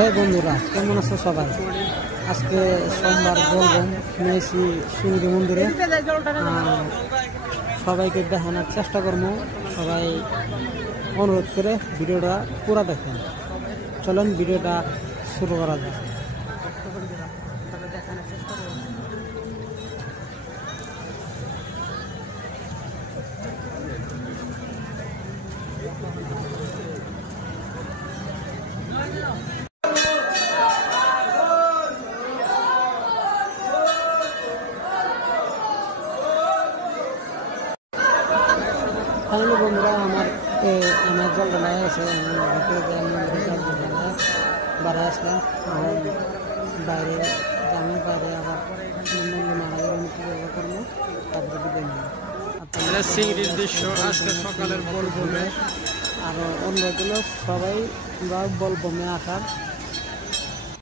হ্যাঁ বন্ধুরা, কেমন আছো সবাই? আজকে সোমবার বলবেন মেসি শিউরি মন্দিরে সবাইকে দেখানোর চেষ্টা করবো। সবাই অনুরোধ করে ভিডিওটা পুরো দেখেন। চলেন ভিডিওটা শুরু করা যায়। ফাইনালি বন্ধুরা আমার জলটা লাগে গেছে। বাড়ায় আসলাম বাইরে গ্রামের বাইরে আবার মারা যাবে করবো, তারপরে দিকে চিংড়ির দৃশ্য আজকে সকালের বলবমে। আরো অন্যগুলো সবাই বলবমে আসার